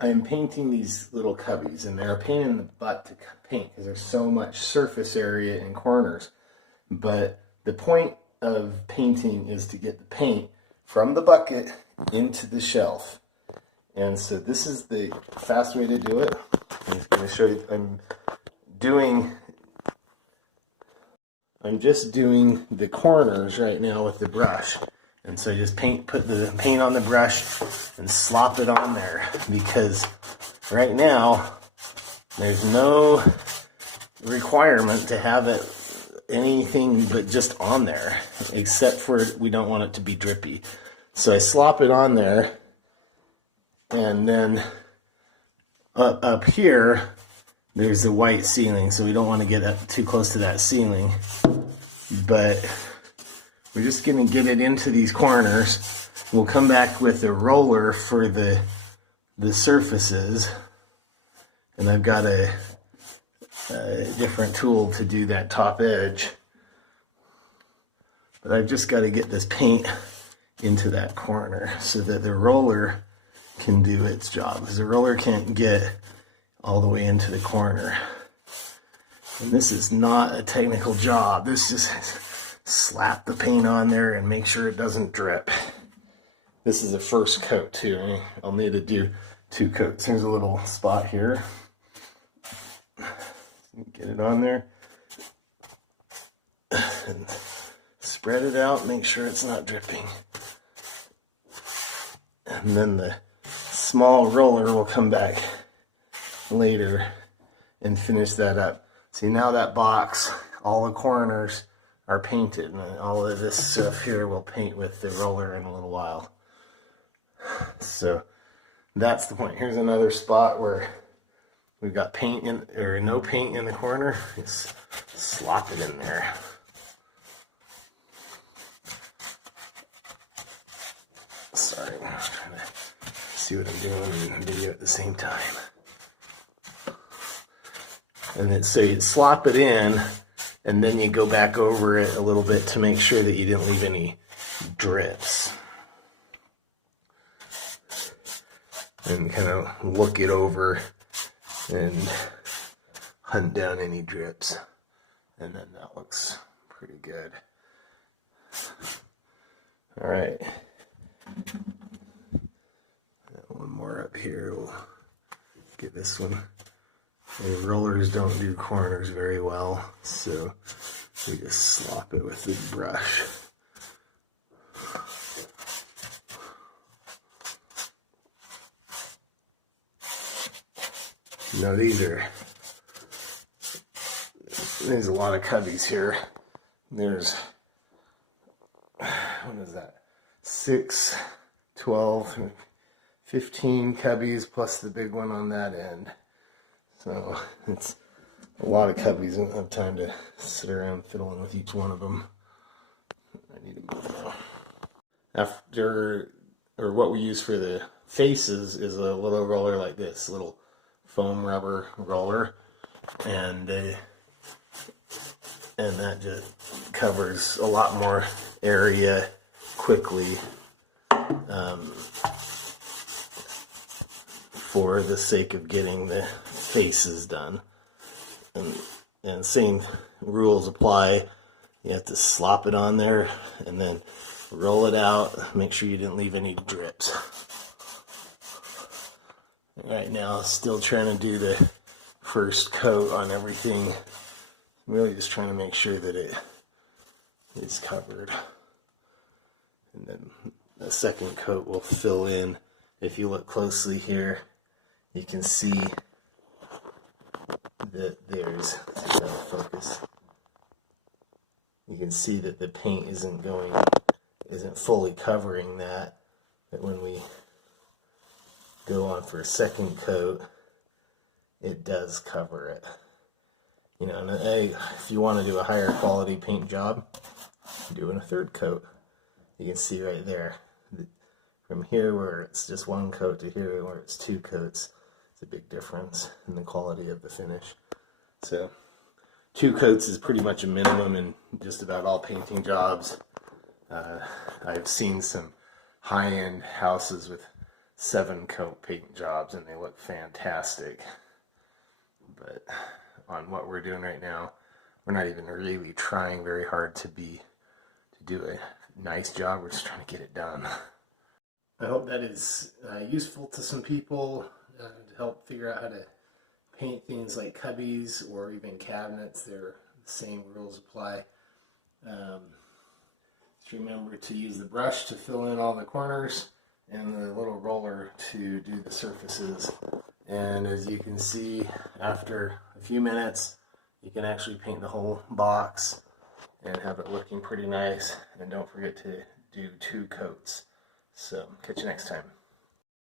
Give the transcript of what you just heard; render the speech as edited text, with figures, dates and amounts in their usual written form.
I'm painting these little cubbies, and they're a pain in the butt to paint because there's so much surface area in corners. But the point of painting is to get the paint from the bucket into the shelf. And so this is the fast way to do it. I'm just going to show you. I'm just doing the corners right now with the brush. And so just put the paint on the brush and slop it on there, because right now there's no requirement to have it anything but just on there, except for we don't want it to be drippy. So I slop it on there, and then up here there's the white ceiling, so we don't want to get up too close to that ceiling, but we're just going to get it into these corners. We'll come back with a roller for the surfaces, and I've got a different tool to do that top edge, but I've just got to get this paint into that corner so that the roller can do its job, because the roller can't get all the way into the corner. And this is not a technical job. This just slap the paint on there and make sure it doesn't drip. This is the first coat too. I'll need to do 2 coats. Here's a little spot here. Get it on there and spread it out, make sure it's not dripping. And then the small roller will come back later and finish that up. See, now that box, all the corners are painted, and all of this stuff here will paint with the roller in a little while. So that's the point. Here's another spot where we've got paint in, or no paint in the corner. Just slop it in there. Sorry, I'm trying to see what I'm doing in the video at the same time. And then, so you slop it in, and then you go back over it a little bit to make sure that you didn't leave any drips. And kind of look it over and hunt down any drips. And then that looks pretty good. All right. One more up here. We'll get this one. The rollers don't do corners very well, so we just slop it with the brush. Now there's a lot of cubbies here. There's, what is that? 6, 12, 15 cubbies plus the big one on that end. So it's a lot of cubbies. I don't have time to sit around fiddling with each one of them. I need to move now. What we use for the faces is a little roller like this, little foam rubber roller, and that just covers a lot more area quickly, for the sake of getting the faces done. And same rules apply. You have to slop it on there and then roll it out. Make sure you didn't leave any drips. Right now, still trying to do the first coat on everything. I'm really just trying to make sure that it is covered. And then the second coat will fill in. If you look closely here, you can see that there's, out of focus. You can see that the paint isn't fully covering that. But when we go on for a second coat, it does cover it. You know, and if you want to do a higher quality paint job, do in a third coat. You can see right there, from here where it's just 1 coat to here where it's 2 coats, it's a big difference in the quality of the finish. So 2 coats is pretty much a minimum in just about all painting jobs. I've seen some high-end houses with 7-coat paint jobs and they look fantastic. But on what we're doing right now, we're not even really trying very hard to do a nice job. We're just trying to get it done. I hope that is useful to some people to help figure out how to paint things like cubbies or even cabinets. The same rules apply. Just remember to use the brush to fill in all the corners and the little roller to do the surfaces. And as you can see, after a few minutes, you can actually paint the whole box and have it looking pretty nice. And don't forget to do 2 coats. So catch you next time.